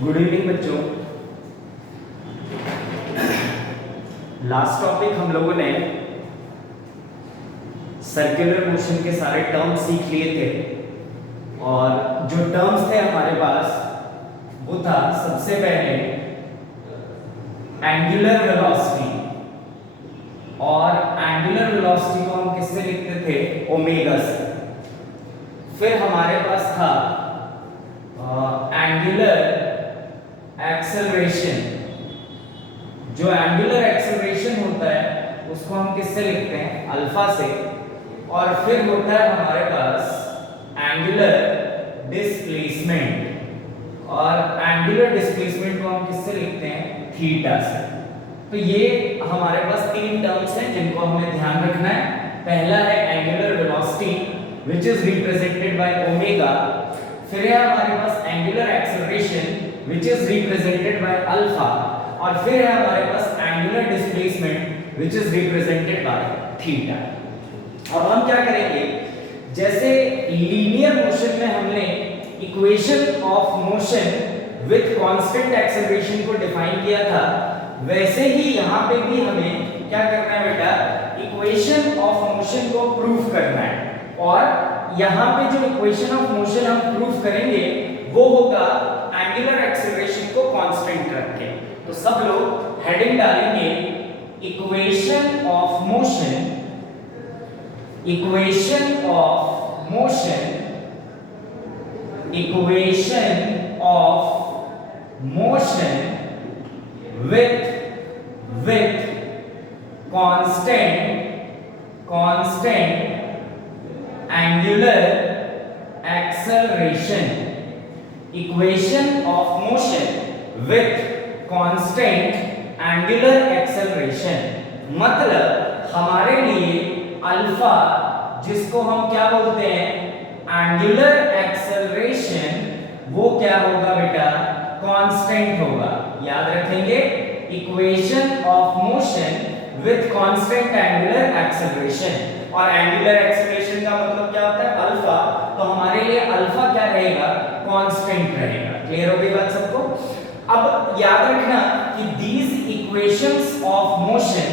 Good evening बच्चों। Last topic हम लोगों ने सर्कुलर मोशन के सारे टर्म्स सीख लिए थे और जो टर्म्स थे हमारे पास वो था सबसे पहले एंगुलर वेलोसिटी, और एंगुलर वेलोसिटी को हम किससे लिखते थे? ओमेगा से। फिर हमारे पास था एंगुलर एक्सेलरेशन। जो एंगुलर एक्सेलरेशन होता है उसको हम किससे लिखते हैं? अल्फा से। और फिर होता है हमारे पास एंगुलर डिस्प्लेसमेंट, और एंगुलर डिस्प्लेसमेंट को हम किससे लिखते हैं? थीटा से। तो ये हमारे पास तीन टर्म्स हैं जिनको हमें ध्यान रखना है। पहला है angular velocity which is represented by omega. फिर है हमारे पास angular acceleration which is represented by alpha, और फिर है हमारे पास angular displacement which is represented by theta। अब हम क्या करेंगे, जैसे लीनियर मोशन में हमने equation of motion with constant acceleration को डिफाइन किया था, वैसे ही यहाँ पे भी हमें क्या करना है बेटा? इक्वेशन ऑफ मोशन को प्रूव करना है। और यहाँ पे जो इक्वेशन ऑफ मोशन हम प्रूव करेंगे वो होगा एंगुलर एक्सेलरेशन को कांस्टेंट रख के। तो सब लोग हेडिंग डालेंगे equation of motion, equation of motion, equation of motion with constant angular acceleration, equation of motion with constant angular acceleration। मतलब हमारे लिए अल्फा, जिसको हम क्या बोलते हैं? एंगुलर एक्सेलरेशन, वो क्या होगा बेटा? कांस्टेंट होगा। याद रखेंगे, equation of motion with constant angular acceleration. और एंगुलर एक्सेलरेशन का मतलब क्या होता है? अल्फा। तो हमारे लिए अल्फा क्या रहेगा? कांस्टेंट रहेगा। क्लियर हो गई बात सबको? अब याद रखना कि these equations of motion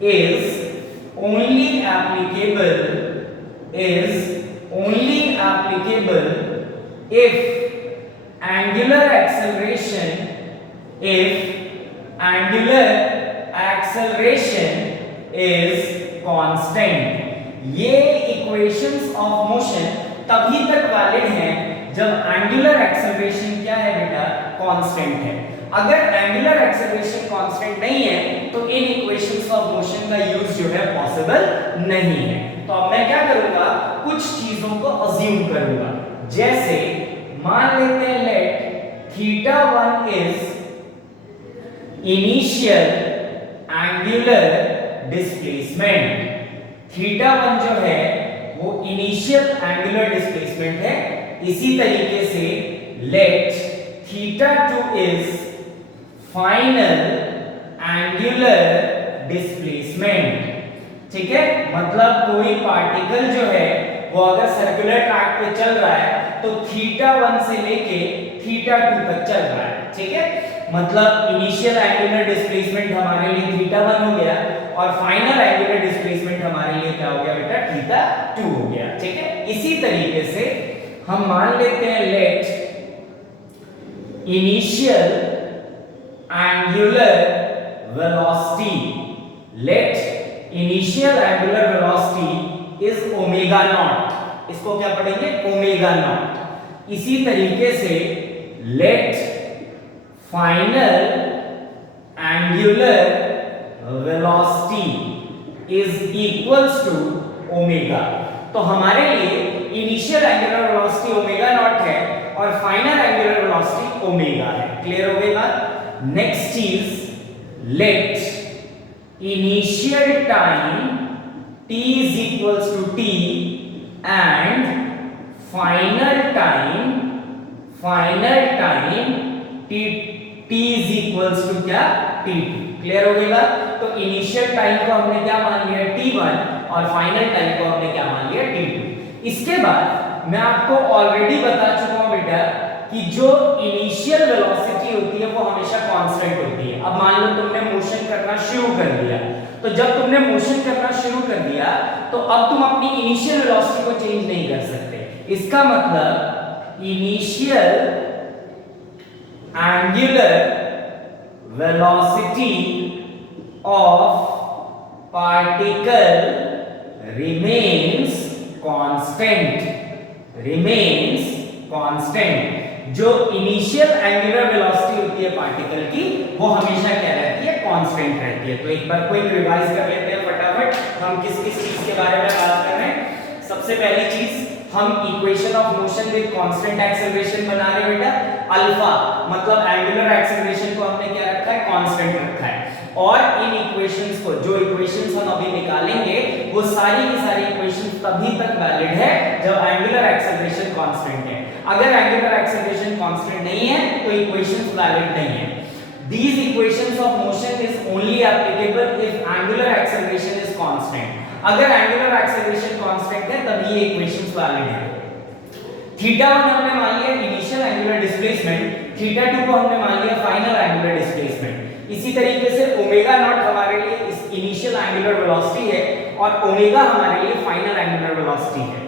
is only applicable if angular acceleration is constant। ये इक्वेशंस ऑफ मोशन तभी तक वैलिड हैं जब एंगुलर एक्सेलरेशन क्या है बेटा? कांस्टेंट है। अगर एंगुलर एक्सेलरेशन कांस्टेंट नहीं है तो इन इक्वेशंस ऑफ मोशन का यूज जो है पॉसिबल नहीं है। तो अब मैं क्या करूंगा, कुछ चीजों को अज्यूम करूंगा। जैसे मान लेते हैं let θ1 is initial angular displacement. θ1 जो है वो इनिशियल एंगुलर डिस्प्लेसमेंट है। इसी तरीके से let θ2 is final angular displacement. ठीक है, मतलब कोई पार्टिकल जो है वो अगर सर्कुलर ट्रैक पे चल रहा है तो θ1 से लेके θ2 तक चल रहा है। ठीक है, मतलब इनिशियल एंगुलर डिस्प्लेसमेंट हमारे लिए θ1 हो गया और फाइनल एंगुलर डिस्प्लेसमेंट हमारे लिए क्या हो गया बेटा? θ2 हो गया। ठीक है, इसी तरीके से हम मान लेते हैं let initial angular velocity, let initial angular velocity is omega naught. इसको क्या पढ़ेंगे? Omega naught. इसी तरीके से let final angular velocity is equals to omega. तो हमारे लिए initial angular velocity omega naught है और फाइनल एंगुलर वेलोसिटी ओमेगा है। क्लियर हो गई बात? नेक्स्ट चीज, let initial time t is equals to t and final time t is equals to क्या? t2। क्लियर हो गई बात? तो इनिशियल टाइम को हमने क्या मान लिया? t1 और फाइनल टाइम को हमने क्या मान लिया? t2। इसके बाद मैं आपको ऑलरेडी बता चुका हूं बेटा कि जो इनिशियल वेलोसिटी होती है वो हमेशा कांस्टेंट होती है। अब मान लो तुमने मोशन करना शुरू कर दिया, तो जब तुमने मोशन करना शुरू कर दिया तो अब तुम अपनी इनिशियल वेलोसिटी को चेंज नहीं कर सकते। इसका मतलब initial angular velocity of particle remains constant। जो इनिशियल एंगुलर वेलोसिटी होती है पार्टिकल की वो हमेशा क्या रहती है, कांस्टेंट रहती है। तो एक बार क्विक रिवाइज कर लेते हैं फटाफट हम किस किस चीज के बारे में बात कर रहे हैं। सबसे पहली चीज हम equation of motion with constant acceleration बना रहे हैं बेटा। अल्फा मतलब एंगुलर एक्सेलरेशन को हमने क्या रखा है, कांस्टेंट रखा है। और इन इक्वेशंस को, जो इक्वेशंस हम अभी निकालेंगे वो सारी की सारी इक्वेशंस तभी तक वैलिड है जब एंगुलर एक्सेलरेशन कांस्टेंट है। अगर एंगुलर एक्सेलरेशन कांस्टेंट नहीं है तो इक्वेशंस वैलिड नहीं है। These equations of motion is only applicable if angular acceleration is constant। अगर एंगुलर एक्सेलरेशन कांस्टेंट है तभी ये इक्वेशंस वैलिड है। थीटा 1 हमने मान लिया इनिशियल एंगुलर डिस्प्लेसमेंट, थीटा 2 को हमने मान लिया फाइनल एंगुलर डिस्प्लेसमेंट। इसी तरीके से ओमेगा नॉट हमारे लिए इस इनिशियल एंगुलर वेलोसिटी है और ओमेगा हमारे लिए फाइनल एंगुलर वेलोसिटी है।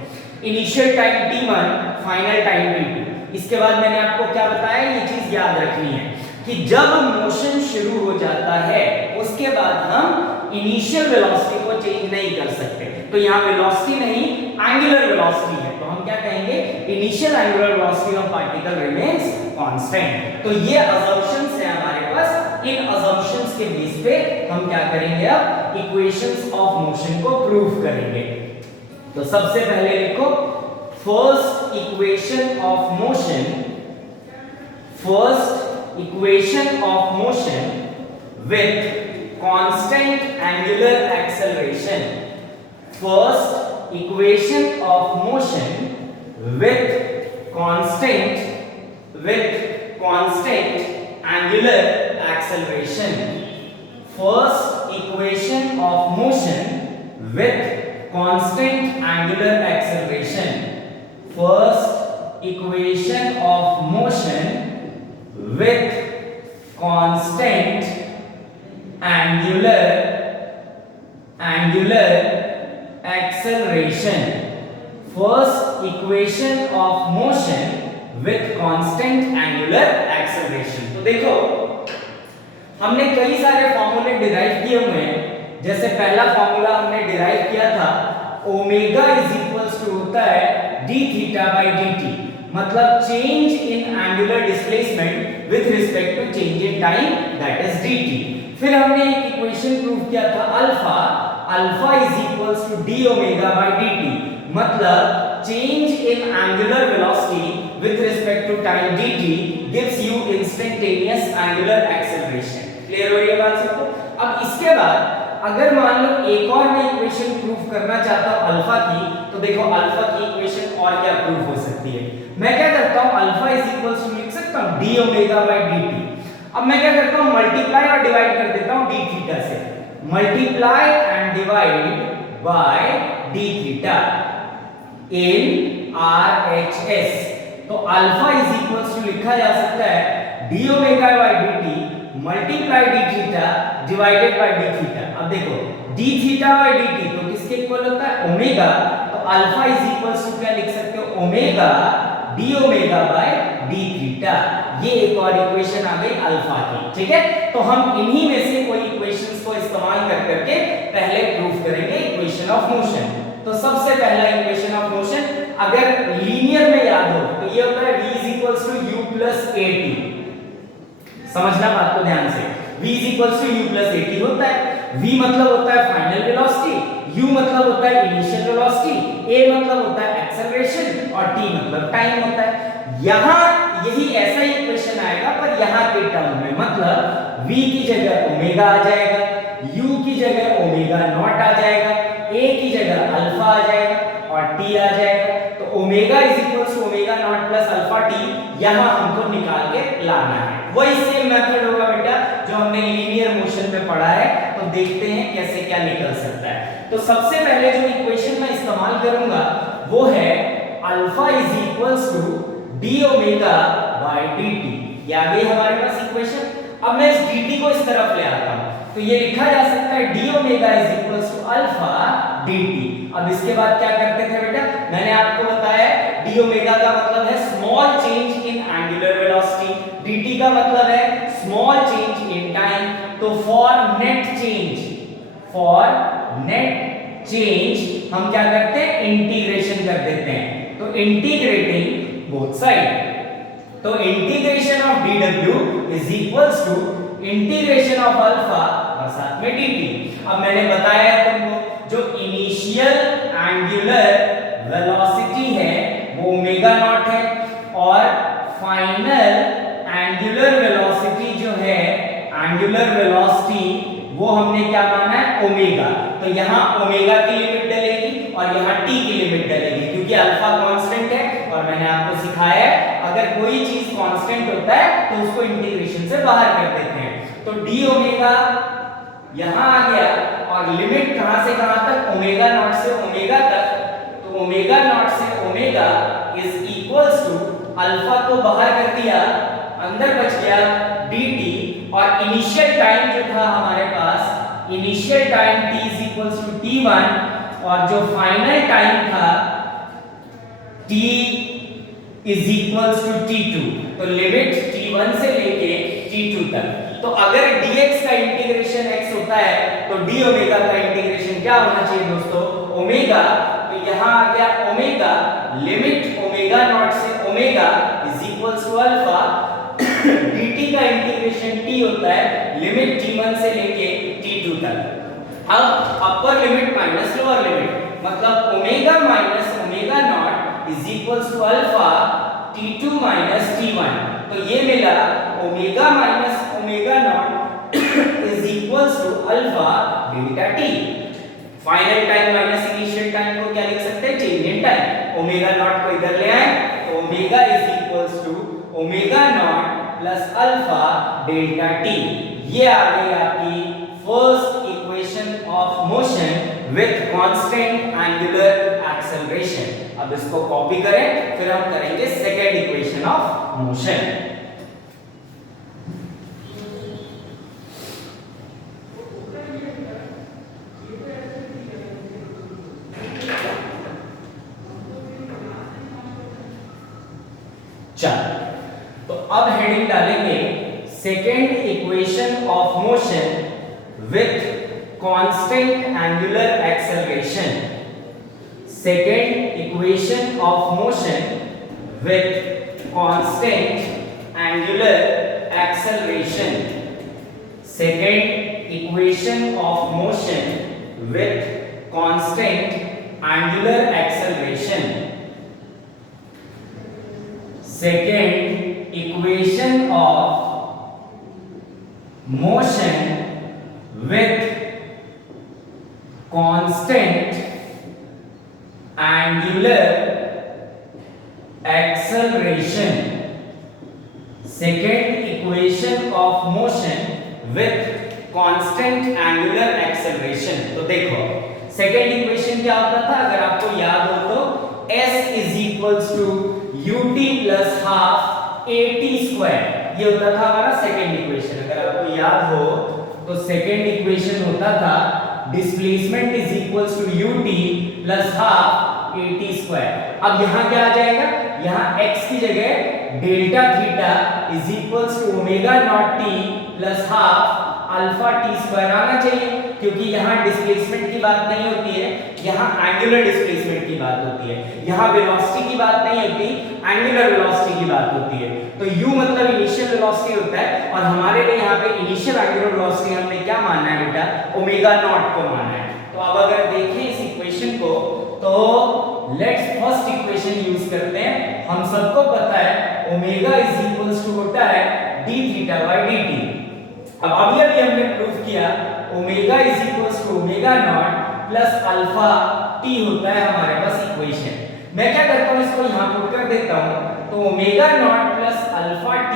Initial time t1, final time t2। इसके बाद मैंने आपको क्या बताया, ये चीज याद रखनी है कि जब मोशन शुरू हो जाता है उसके बाद हम इनिशियल वेलोसिटी को चेंज नहीं कर सकते। तो यहाँ वेलोसिटी नहीं एंगुलर वेलोसिटी है, तो हम क्या कहेंगे, initial angular velocity of particle remains constant. तो ये अजम्पशंस है हमारे पास, इन अजम्पशंस के बेस पे हम क्या करेंगे, अब इक्वेशंस ऑफ मोशन को प्रूव करेंगे। तो सबसे पहले लिखो first equation of motion, first equation of motion with constant angular acceleration। First equation of motion with constant angular acceleration। First equation of motion with constant angular acceleration। First equation of motion with constant angular acceleration। First equation of motion with constant angular acceleration। तो देखो हमने कई सारे फॉर्मूले derive किए हुए हैं। जैसे पहला फॉर्मूला हमने डिराइव किया था, ओमेगा इज इक्वल्स टू होता है d थीटा बाय dt, मतलब change in angular displacement with respect to change in time, that is dt। फिर हमने एक इक्वेशन प्रूव किया था alpha is equals to d omega by dt, मतलब change in angular velocity with respect to time dt gives you instantaneous angular acceleration. Clear हो रही है बात सबको। अब इसके बाद अगर मान लो एक और मैं इक्वेशन प्रूव करना चाहता हूं अल्फा की, तो देखो अल्फा की इक्वेशन और क्या प्रूव हो सकती है। मैं क्या करता हूं, अल्फा इज इक्वल्स टू लिख सकता हूं d ओमेगा बाय dt। अब मैं क्या करता हूं, मल्टीप्लाई और डिवाइड कर देता हूं d थीटा से, multiply and divide by d theta in RHS। तो अल्फा इज इक्वल्स टू लिखा जा सकता है d omega by dt multiply d theta divided by d theta. अब देखो d थीटा बाय dt तो किसके इक्वल होता है, ओमेगा। तो अल्फा इज इक्वल्स टू क्या लिख सकते हो, omega d omega bye d theta. ये एक और इक्वेशन आ गई अल्फा की, ठीक है। तो हम इन्हीं में से कोई इक्वेशंस को इस्तेमाल कर करके पहले प्रूव करेंगे इक्वेशन ऑफ मोशन। तो सबसे पहला इक्वेशन ऑफ मोशन अगर लीनियर में याद हो तो ये होता है v is equals to u plus at। समझना बात को ध्यान से, v is equals to u plus at होता है। v मतलब होता है फाइनल वेलोसिटी, u मतलब होता है इनिशियल वेलोसिटी, a मतलब होता है एक्सेलरेशन और t मतलब टाइम होता है। यहां यही ऐसा ही इक्वेशन आएगा पर यहां के टर्म में, मतलब v की जगह ओमेगा आ जाएगा, u की जगह ओमेगा नॉट आ जाएगा, a की जगह अल्फा आ जाएगा और t आ जाएगा। तो omega is equals to omega naught plus alpha t यहां हमको निकाल के लाना है। वही सेम मेथड होगा बेटा जो हमने लीनियर मोशन में पढ़ा है। तो देखते हैं कैसे क्या निकल सकता है। तो सबसे पहले जो इक्वेशन मैं इस्तेमाल करूंगा वो है alpha is equals to D omega by dt। ये आ गई हमारे पास इक्वेशन। अब मैं इस dt को इस तरफ ले आता हूं, तो ये लिखा जा सकता है d omega is equals to alpha dt। अब इसके बाद क्या करते थे बेटा, मैंने आपको बताया डी ओमेगा का मतलब है small change in angular velocity, dt का मतलब है स्मॉल चेंज इन टाइम। तो फॉर नेट चेंज हम क्या करते हैं, इंटीग्रेशन कर देते हैं। तो इंटीग्रेटिंग बोथ साइड, तो integration of dw is equals to integration of alpha और साथ में dt। अब मैंने बताया है तुमको जो इनिशियल एंगुलर वेलोसिटी है वो ओमेगा नॉट है, और फाइनल एंगुलर वेलोसिटी जो है, एंगुलर वेलोसिटी वो हमने क्या माना है, ओमेगा। तो यहाँ ओमेगा की लिमिट डलेगी और यहाँ t की लिमिट डलेगी, क्योंकि अल्फा कांस्टेंट है। और मैंने आपको सिखाया है अगर कोई चीज कांस्टेंट होता है तो उसको इंटीग्रेशन से बाहर कर देते हैं। तो d ओमेगा यहाँ आ गया, और लिमिट कहां से कहां तक, ओमेगा नॉट से ओमेगा तक। तो ओमेगा नॉट से omega is equals to alpha को बाहर कर दिया, अंदर बच गया dt। और इनिशियल टाइम जो था हमारे पास, initial time t is equals to t1, और जो फाइनल टाइम था t is equals to t2। तो लिमिट t1 से लेके t2 तक। तो अगर dx का इंटीग्रेशन x होता है तो d ओमेगा का इंटीग्रेशन क्या होना चाहिए दोस्तों, ओमेगा। तो यहाँ आ गया ओमेगा, लिमिट ओमेगा नॉट से omega is equals to alpha. dt का इंटीग्रेशन t होता है लिमिट t1 से लेके t2 तक। अब upper limit minus lower limit, मतलब omega minus omega naught is equals to alpha t2 minus t1। तो ये मिला omega minus omega naught is equals to alpha delta t। Final time minus initial time को क्या लिख सकते हैं, change in time. Omega naught को इधर ले आए तो omega is equals to omega naught plus alpha delta t। ये आ गई आपकी first equation of motion with constant angular acceleration. अब इसको कॉपी करें, फिर हम करेंगे सेकेंड इक्वेशन ऑफ मोशन। तो अब हेडिंग डालेंगे second equation of motion with constant angular acceleration. Second equation of motion with constant angular acceleration. Second equation of motion with constant angular acceleration. Second equation of motion with constant angular acceleration. Second equation of motion with constant angular acceleration. तो देखो second equation क्या होता था, अगर आपको याद हो तो s is equals to ut plus half at square, ये होता था हमारा सेकेंड इक्वेशन। अगर आपको याद हो तो सेकेंड इक्वेशन होता था displacement is equals to ut plus half at square। अब यहाँ क्या आ जाएगा, यहाँ x की जगह delta theta is equals to omega naught t plus half alpha t square आना चाहिए, क्योंकि यहाँ डिस्प्लेसमेंट की बात नहीं होती है, यहाँ एंगुलर डिस्प्लेसमेंट की बात होती है। यहाँ वेलोसिटी की बात नहीं होती, एंगुलर वेलोसिटी की बात होती है। तो u मतलब इनिशियल वेलोसिटी होता है, और हमारे लिए यहाँ पे इनिशियल एंगुलर वेलोसिटी हमने क्या मानना है बेटा, ओमेगा नॉट को मानना है। तो अब अगर देखें इस इक्वेशन को तो लेट्स फर्स्ट इक्वेशन यूज करते हैं। हम सबको पता है ओमेगा इज इक्वल्स टू होता है d थीटा बाय dt। अब अभी हमने प्रूव किया omega is equals to omega naught plus alpha t होता है हमारे पास इक्वेशन। मैं क्या करता हूं, इसको यहां पुट कर देता हूं। तो omega naught plus alpha t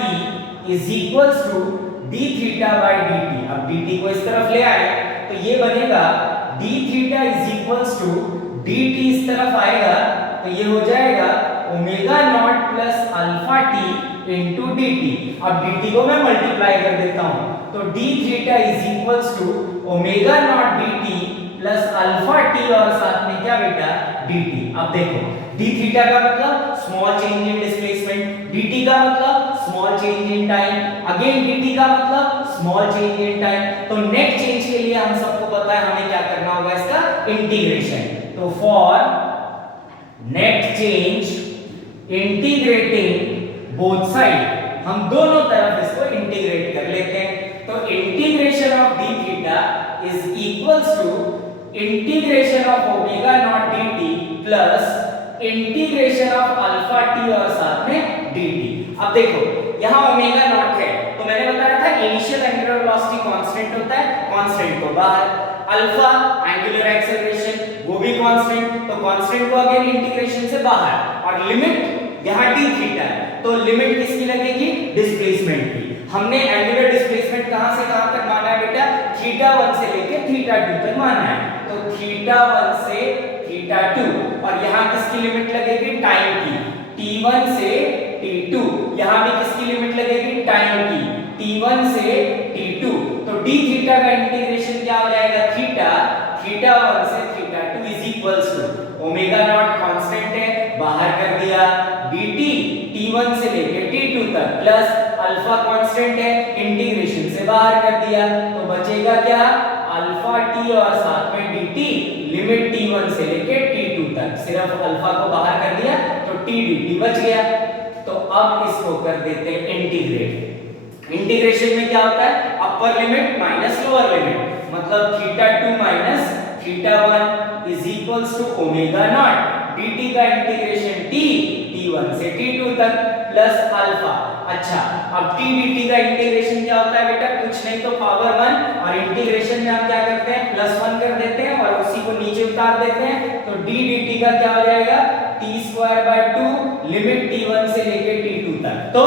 is equals to d theta by dt। अब dt को इस तरफ ले आए तो ये बनेगा d theta is equals to dt इस तरफ आएगा तो ये हो जाएगा omega naught plus alpha t into d t. अब डी टी को मैं मल्टीप्लाई कर देता हूं तो d theta is equals to omega naught D T plus alpha T और साथ में क्या बेटा डी टी। अब देखो डी थीटा का मतलब स्मॉल चेंज इन डिस्प्लेसमेंट, डी टी का मतलब small change in time, again D T का मतलब स्मॉल चेंज इन टाइम। तो नेट चेंज के लिए हम सबको पता है हमें क्या करना होगा इसका इंटीग्रेशन। तो for net change integrating both side हम दोनों तरफ इसको इंटीग्रेट कर लेते हैं। तो integration of D theta is equals to integration of omega naught D T plus integration of alpha T और साथ में डी टी। अब देखो यहां ओमेगा नॉट है तो मैंने बताया था इनिशियल एंगुलर वेलोसिटी कांस्टेंट होता है, कांस्टेंट को बाहर, अल्फा एंगुलर एक्सेलरेशन वो भी कांस्टेंट, तो कांस्टेंट को अगेन इंटीग्रेशन से बाहर, और लिमिट यहां डी थीटा है तो लिमिट किसकी लगेगी डिस्प्लेसमेंट की। हमने एंगुलर डिस्प्लेसमेंट कहां से कहां तक माना है बेटा थीटा 1 से लेके थीटा 2 तक माना है। तो थीटा 1 से थीटा 2 और यहां किसकी लिमिट लगेगी टाइम की t1 से t2, यहां भी किसकी लिमिट लगेगी टाइम की t1 से t2। तो d थीटा का इंटीग्रेशन क्या हो जाएगा थीटा 1 से theta 2 is equals to omega naught constant है बाहर कर दिया, dt t1 से लेके t2 तक प्लस अल्फा कांस्टेंट है इंटीग्रेशन से बाहर कर दिया तो बचेगा क्या अल्फा t और साथ में dt लिमिट t1 से लेके t2 तक, सिर्फ अल्फा को बाहर कर दिया तो t dt बच गया। तो अब इसको कर देते हैं इंटीग्रेट। इंटीग्रेशन में क्या होता है upper limit minus lower limit, मतलब theta 2 minus theta 1 is equals to omega naught dt का इंटीग्रेशन t1 से t2 तक प्लस अल्फा। अच्छा अब t dt का इंटीग्रेशन क्या होता है बेटा कुछ नहीं तो पावर 1 और इंटीग्रेशन में हम क्या करते हैं प्लस 1 कर देते हैं और उसी को नीचे उतार देते हैं तो d dt का क्या हो जाएगा t square by 2 limit t1 से लेके t2 तक। तो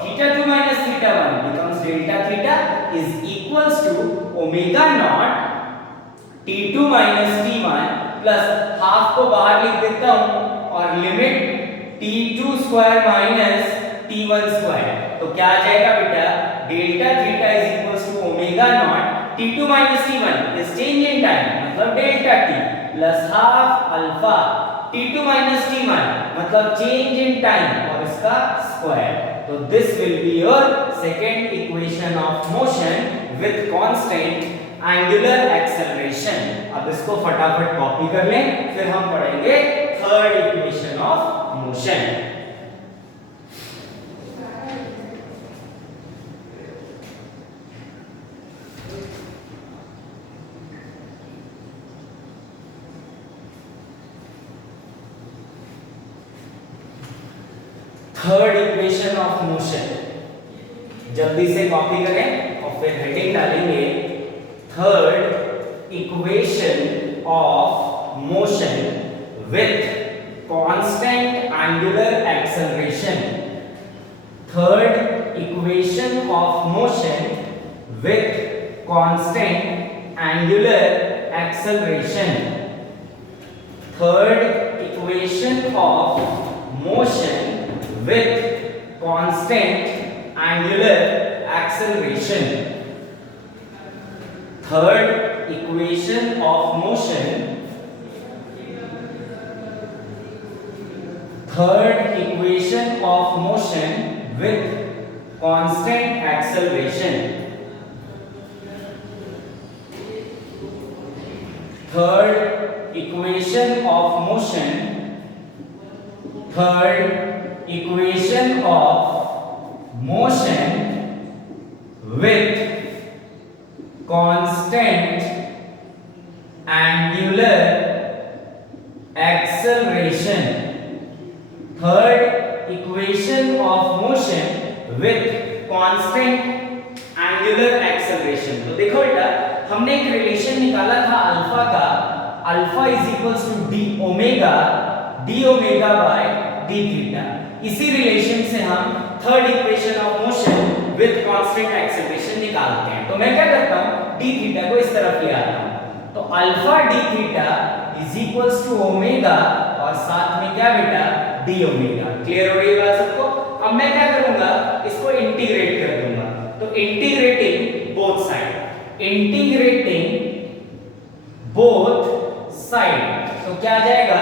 theta 2 minus theta 1 becomes delta theta is equals to omega naught t2 minus t1 plus half को बाहर लिख देता हूं और limit t2 square minus t1 square. तो क्या आ जाएगा बेटा delta theta is equals to omega naught t2 minus t1 is change in time मतलब delta t plus half alpha t2 minus t1 मतलब चेंज इन टाइम और इसका square. तो this will be your second equation of motion with constant angular acceleration. अब इसको फटाफट copy कर लें फिर हम पढ़ेंगे third equation of motion. Third equation of motion जल्दी से कॉपी करें और फिर हेडिंग डालेंगे third equation of motion with constant angular acceleration. Third equation of motion with constant angular acceleration. Third equation of motion with constant angular acceleration. Third equation of motion. Third equation of motion with constant acceleration. Third equation of motion. Third equation of motion with constant angular acceleration. Third equation of motion with constant angular acceleration. तो देखो बेटा हमने एक relation निकाला था alpha का, alpha is equals to D omega by D theta. इसी relation से हम third equation of motion with constant acceleration निकालते हैं। तो मैं क्या करता हूं डी थीटा को इस तरफ ले आता हूं तो alpha D theta is equals to omega और साथ में क्या बेटा डी ओमेगा। क्लियर हो रही है बात सबको? अब मैं क्या करूंगा, इसको इंटीग्रेट कर दूंगा। तो integrating both side, integrating both side, तो क्या आ जाएगा,